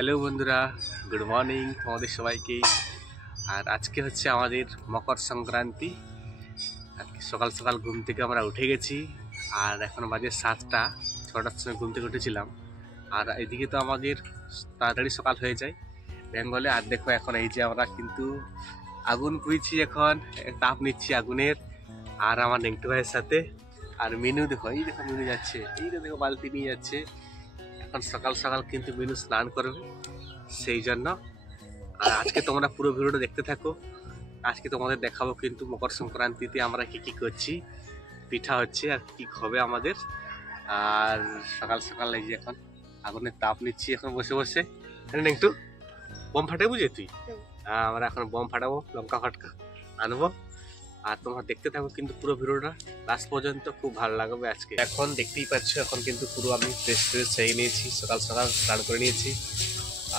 Hello বন্ধুরা, good morning তোমাদের সবাইকে। আর আজকে হচ্ছে আমাদের মকর সংক্রান্তি। আজকে সকাল সকাল ঘুম থেকে আমরা উঠে গেছি। আর এখন বাজে 7টা, 6টার সময় ঘুম থেকে উঠেছিলাম। আর এদিকে তো আমাদের তাড়াতাড়ি সকাল হয়ে যায় বেঙ্গলে। আর দেখো এখন এই যে আমরা কিন্তু আগুন পুইছি, এখন তাপ নিচ্ছি আগুনের। আর আমার নেংটু ভাইয়ের সাথে আর মিনু, দেখো এই দেখো মিনু যাচ্ছে, এই দেখো বালতি নিয়ে যাচ্ছে। এখন সকাল সকাল কিন্তু মিনু স্নান করবে, সেই জন্য। আর আজকে তোমরা পুরো ভিডিওটা দেখতে থাকো। আজকে তোমাদের দেখাবো কিন্তু মকর সংক্রান্তিতে আমরা কি কি করছি, পিঠা হচ্ছে আর কি হবে আমাদের। আর সকাল সকাল এই যে এখন আগুনের তাপ নিচ্ছি এখন বসে বসে। একটু বোম ফাটে বুঝে তুই, আমরা এখন বোম ফাটাবো, লঙ্কা ফাটকা আনবো। আর তোমরা দেখতে থাকো কিন্তু পুরো ভিডিওটা লাস্ট পর্যন্ত, খুব ভালো লাগবে আজকে। এখন দেখতেই পাচ্ছ এখন কিন্তু পুরো আমি ফ্রেশ ফ্রেশ হয়ে নিয়েছি, সকাল সকাল স্নান করে নিয়েছি।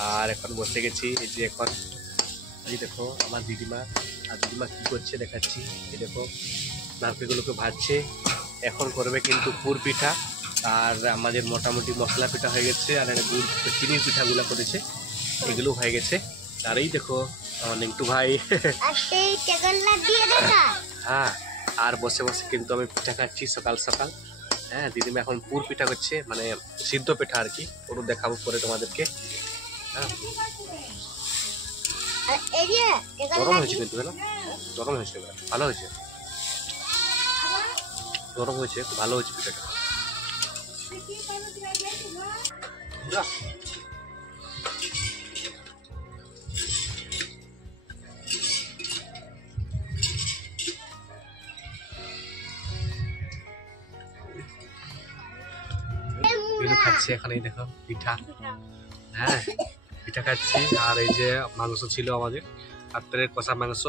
আর এখন বসে গেছি এই যে এখন এই দেখো আমার দিদিমা। আর দিদিমা কি করছে দেখাচ্ছি। এই দেখো নারকেলগুলোকে ভাজছে, এখন করবে কিন্তু পুর পিঠা। আর আমাদের মোটামুটি মশলা পিঠা হয়ে গেছে, আর গুড় চিনির পিঠাগুলো করেছে, এগুলো হয়ে গেছে। আর এই দেখো আমার নেংটু ভাই হ্যাঁ, আর বসে বসে কিন্তু আমি পিঠা খাচ্ছি সকাল সকাল। হ্যাঁ, দিদিমা এখন পুর পিঠা করছে, মানে সিদ্ধ পিঠা আর কি, ওটা দেখাবো পরে তোমাদেরকে। হ্যাঁ, গরম হয়েছে কিন্তু, গরম হয়েছে, ভালো হয়েছে, গরম হয়েছে, ভালো হয়েছে পিঠাটা। মিনু খাচ্ছে এখন, এই দেখো পিঠা। হ্যাঁ, পিঠা খাচ্ছি। আর এই যে মাংস ছিল আমাদের রাত্রের কষা মাংস,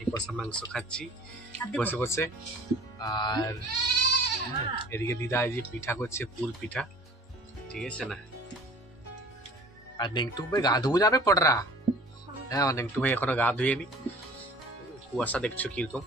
এই কষা মাংস খাচ্ছি বসে বসে। আর এদিকে দিদা এই যে পিঠা করছে, পুর পিঠা, ঠিক আছে না। আর নেংটু ভাই গা ধুয়ে যাবে পড়রা। হ্যাঁ, আমার নেংটু ভাই এখনো গা ধুয়ে নি। কুয়াশা দেখছো কিরকম।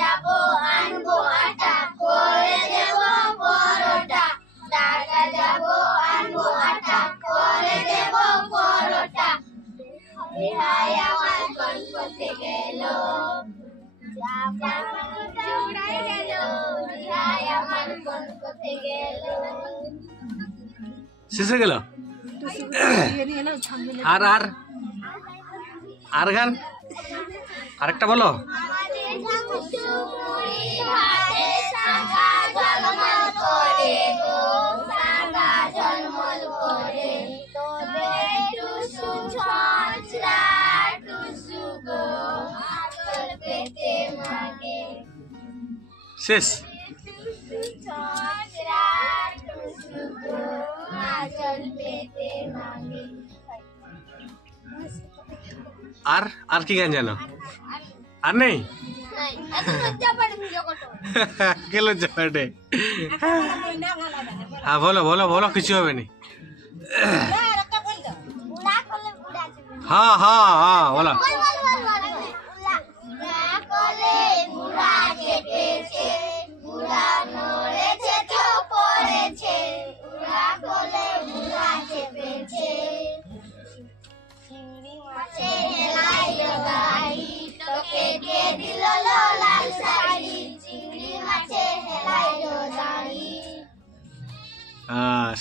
যাবো আনবো আটা করে দেবো পরোটা, টাটা যাবো আনবো আটা করে দেবো পরোটা। বিহাই আমার কনকতে গেল, উড়াই গেল, বিহাই আমার কনকতে গেল। শেষ হয়ে গেল। আর আর আর গান আরেকটা বলো। শেষ। আর আর কি গান জানো? আর নেই কে লজ্জা পাটে? হ্যাঁ বলো বলো বলো, কিছু হবে না। হ্যাঁ হ্যাঁ হ্যাঁ বলো।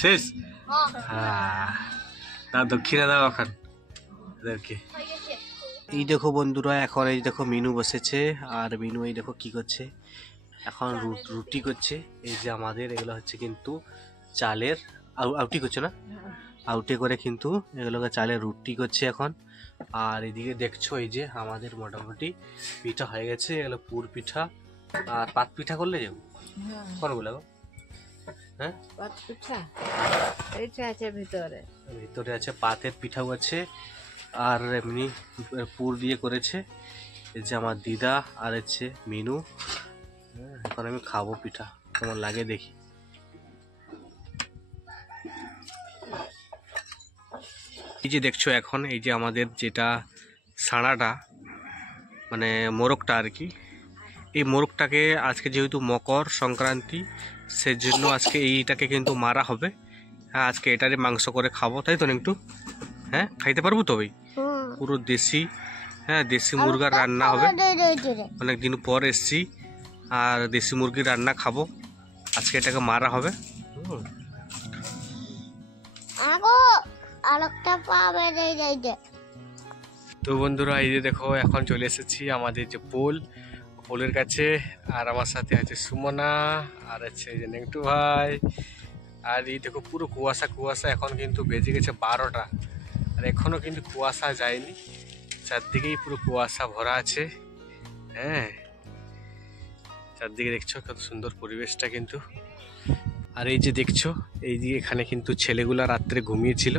শেষ। হ্যাঁ, দক্ষিণা দাও এখন এদেরকে। এই দেখো বন্ধুরা, এখন এই দেখো মিনু বসেছে। আর মিনু এই দেখো কি করছে, এখন রুটি করছে। এই যে আমাদের এগুলো হচ্ছে কিন্তু চালের আউটি করছে না, আউটে করে কিন্তু এগুলোকে চালের রুটি করছে এখন। আর এদিকে দেখছো এই যে আমাদের মোটামুটি পিঠা হয়ে গেছে, এগুলো পুর পিঠা। আর পাত পিঠা করলে যাবো কোনগুলো? হ্যাঁ, পাত পিঠা আছে ভিতরে, ভিতরে আছে পাতের পিঠাও আছে, আর এমনি পুর দিয়ে করেছে। এই যে আমার দিদা আর হচ্ছে মিনু। এখন আমি খাবো পিঠা, কেমন লাগে দেখি। এই যে দেখছো এখন এই যে আমাদের যেটা সাড়াটা মানে মোরগটা আর কি, এই মোরগটাকে আজকে যেহেতু মকর সংক্রান্তি সেজন্য আজকে এইটাকে কিন্তু মারা হবে। হ্যাঁ, আজকে এটারে মাংস করে খাবো, তাই তো একটু? হ্যাঁ, খাইতে পারবো তো ভাই? পুরো দেশি, হ্যাঁ দেশি মুরগার রান্না হবে। অনেক দিন পর এসছি আর দেশি মুরগির রান্না খাবো, আজকে এটাকে মারা হবে। তো বন্ধুরা এই যে দেখো এখন চলে এসেছি আমাদের যে পোলের কাছে, আর আমার সাথে আছে সুমনা, আর আছে এই যে নেংটু ভাই। আর এই দেখো পুরো কুয়াশা কুয়াশা, এখন কিন্তু বেজে গেছে 12টা আর এখনো কিন্তু কুয়াশা যায়নি, চারদিকেই পুরো কুয়াশা ভরা আছে। হ্যাঁ, চারদিকে দেখছো কত সুন্দর পরিবেশটা কিন্তু। আর এই যে দেখছো এই যে এখানে কিন্তু ছেলেগুলা রাত্রে ঘুমিয়েছিল।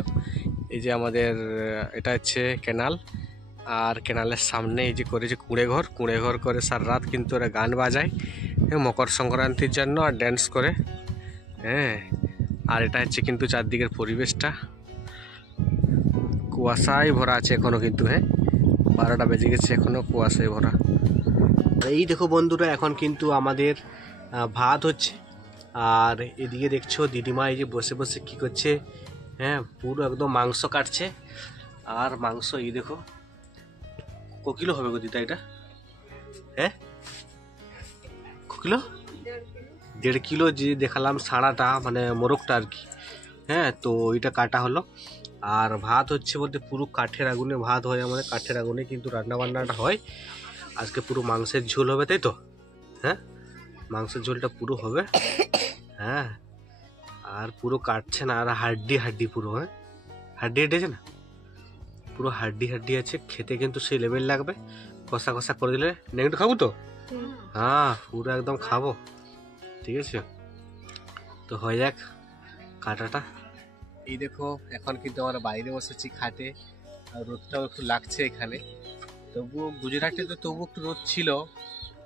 এই যে আমাদের এটা হচ্ছে ক্যানাল, আর ক্যানালের সামনে এই যে করেছে কুঁড়ে ঘর করে সারা রাত কিন্তু ওরা গান বাজায় মকর সংক্রান্তির জন্য আর ড্যান্স করে। হ্যাঁ, আর এটা হচ্ছে কিন্তু চারদিকের পরিবেশটা, কুয়াশায় ভরা আছে এখনো কিন্তু। হ্যাঁ, 12টা বেজে গেছে এখনো কুয়াশায় ভরা। এই দেখো বন্ধুরা এখন কিন্তু আমাদের ভাত হচ্ছে, আর এদিকে দেখছো দিদিমা এই যে বসে বসে কি করছে। হ্যাঁ, পুরো একদম মাংস কাটছে, আর মাংস এই দেখো ক কিলো হবে গো দিদা এটা? হ্যাঁ, ক কিলো? 1.5 কিলো যে দেখালাম সাড়াটা মানে মোরগটা আর কি। হ্যাঁ, তো ওইটা কাটা হলো। আর ভাত হচ্ছে বলতে পুরো কাঠের আগুনে ভাত হয়, আমাদের কাঠের আগুনে কিন্তু রান্না বান্নাটা হয়। আজকে পুরো মাংসের ঝোল হবে, তাই তো? হ্যাঁ, মাংসের ঝোলটা পুরো হবে। হ্যাঁ, আর পুরো কাটছে না, আর হাড্ডি পুরো। হ্যাঁ, হাড্ডি হেঁটেছে না, পুরো হাড্ডি আছে, খেতে কিন্তু সেই লেভেল লাগবে। কষা কষা করে দিলে একটু খাবো তো। হ্যাঁ, পুরো একদম খাবো, ঠিক আছে? তো হয়ে যাক কাটাটা। এই দেখো এখন কিন্তু আমরা বাইরে বসেছি খাটে, আর রোদটাও একটু লাগছে এখানে। তবুও গুজরাটে তো তবু একটু রোদ ছিল,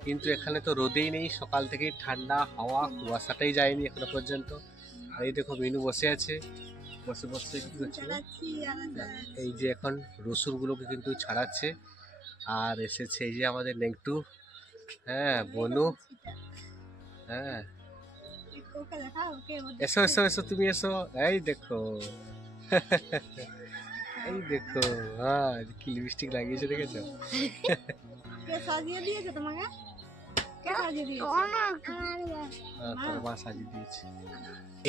কিন্তু এখানে তো রোদেই নেই, সকাল থেকেই ঠান্ডা হাওয়া, কুয়াশাটাই যায়নি এখনো পর্যন্ত। আর এই দেখো মিনু বসে আছে, বসে বসে কি করছে, এই যে এখন রসুনগুলোকে কিন্তু ছাড়াচ্ছে। আর এসেছে এই যে আমাদের নেংটু, হ্যাঁ বনু। হ্যাঁ, এসো এসো এসো তুমি এসো, এই দেখো এই দেখো, হ্যাঁ কি লিপস্টিক লাগিয়েছে দেখেছো? সাজিয়ে দিয়েছে তোমাকে?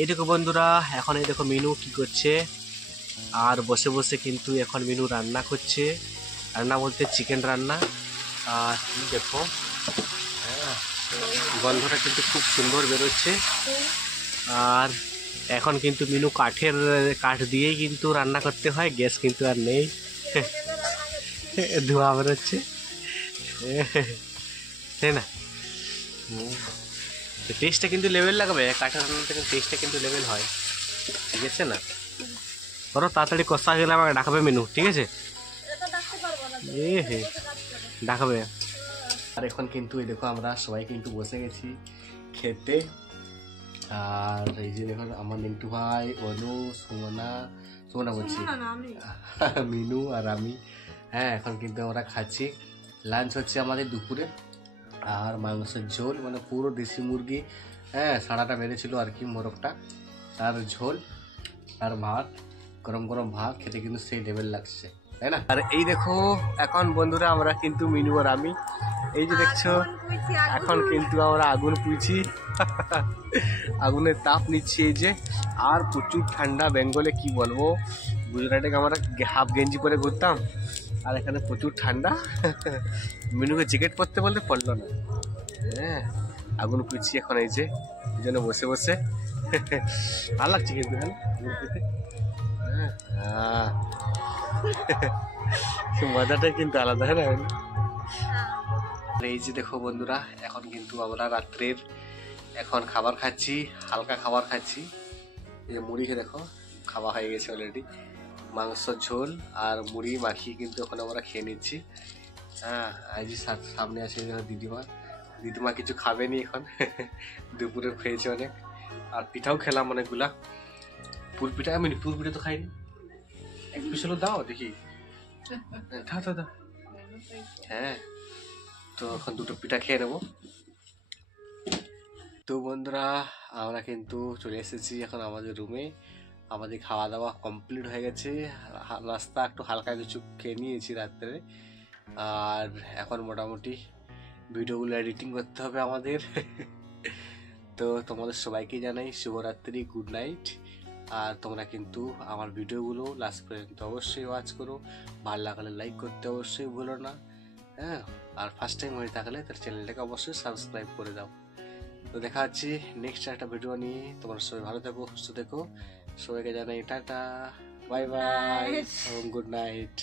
এই দেখো বন্ধুরা এখন এই দেখো মিনু কি করছে, আর বসে বসে কিন্তু এখন মিনু রান্না করছে। রান্না বলতে চিকেন রান্না। আর দেখো গন্ধটা কিন্তু খুব সুন্দর বেরোচ্ছে। আর এখন কিন্তু মিনু কাঠ দিয়েই কিন্তু রান্না করতে হয়, গ্যাস কিন্তু আর নেই, ধোঁয়া বেরোচ্ছে, তাই না? টেস্টটা কিন্তু লেভেল লাগবে, কাঠের রান্না থেকে টেস্টটা কিন্তু লেভেল হয়, ঠিক আছে না? ধরো তাড়াতাড়ি কষা গেলে আমাকে ডাকবে মিনু, ঠিক আছে? হে ডাকবে। আর এখন কিন্তু এই দেখো আমরা সবাই কিন্তু বসে গেছি খেতে। আর এই যে দেখো আমার নেংটু ভাই, অনু, সুমনা বলছি, মিনু আর আমি। হ্যাঁ, এখন কিন্তু আমরা খাচ্ছি। লাঞ্চ হচ্ছে আমাদের দুপুরে, আর মাংসের ঝোল মানে পুরো দেশি মুরগি, হ্যাঁ সাড়াটা মেরেছিল আর কি মোরগটা, তার ঝোল আর ভাত, গরম গরম ভাত খেতে কিন্তু সেই লেভেল লাগছে, তাই না? আর এই দেখো এখন বন্ধুরা আমরা কিন্তু মিনু আর আমি এই যে দেখছো এখন কিন্তু আমরা আগুন পুইছি, আগুনের তাপ নিচ্ছি এই যে। আর প্রচুর ঠান্ডা, বেঙ্গলে কি বলবো, গুজরাটে আমরা হাফ গেঞ্জি পরে ঘুরতাম, আর এখানে প্রচুর ঠান্ডা। মিনুকে জ্যাকেট পরতে বলতে পড়লো না। হ্যাঁ, আগুন পুইছি এখন এই যে, এই জন্য বসে বসে ভালো লাগছে কিন্তু। হ্যাঁ, মজাটাই কিন্তু আলাদা, হ্যাঁ না? এই যে দেখো বন্ধুরা এখন কিন্তু আমরা রাত্রের এখন খাবার খাচ্ছি, হালকা খাবার খাচ্ছি। এই যে মুড়ি দেখো খাওয়া হয়ে গেছে অলরেডি, মাংস ঝোল আর মুড়ি মাখিয়ে কিন্তু এখন আমরা খেয়ে নিচ্ছি। হ্যাঁ, আজ সামনে আছে দিদিমা কিছু খাবেনি এখন, দুপুরে খেয়েছে অনেক, আর পিঠাও খেলাম অনেকগুলা। পুর পিঠা তো খাইনি, পিছনে দাও দেখি, দাও দাও দাও। হ্যাঁ, তো এখন দুটো পিঠা খেয়ে নেবো। তো বন্ধুরা, আমরা কিন্তু চলে এসেছি এখন আমাদের রুমে। আমাদের খাওয়া দাওয়া কমপ্লিট হয়ে গেছে, নাস্তা একটু হালকা কিছু খেয়ে নিয়েছি রাত্রে। আর এখন মোটামুটি ভিডিওগুলো এডিটিং করতে হবে আমাদের। তো তোমাদের সবাইকে জানাই শুভরাত্রি, গুড নাইট। আর তোমরা কিন্তু আমার ভিডিওগুলো লাস্ট পর্যন্ত অবশ্যই ওয়াচ করো, ভালো লাগলে লাইক করতে অবশ্যই ভুলো না। হ্যাঁ, আর ফার্স্ট টাইম হয়ে থাকলে তার চ্যানেলটাকে অবশ্যই সাবস্ক্রাইব করে দাও। তো দেখা হচ্ছে নেক্সট একটা ভিডিও নিয়ে। তোমরা সবাই ভালো থেকো, সুস্থ থেকো। সবাইকে জানাই টাটা, বাই বাই এবং গুড নাইট।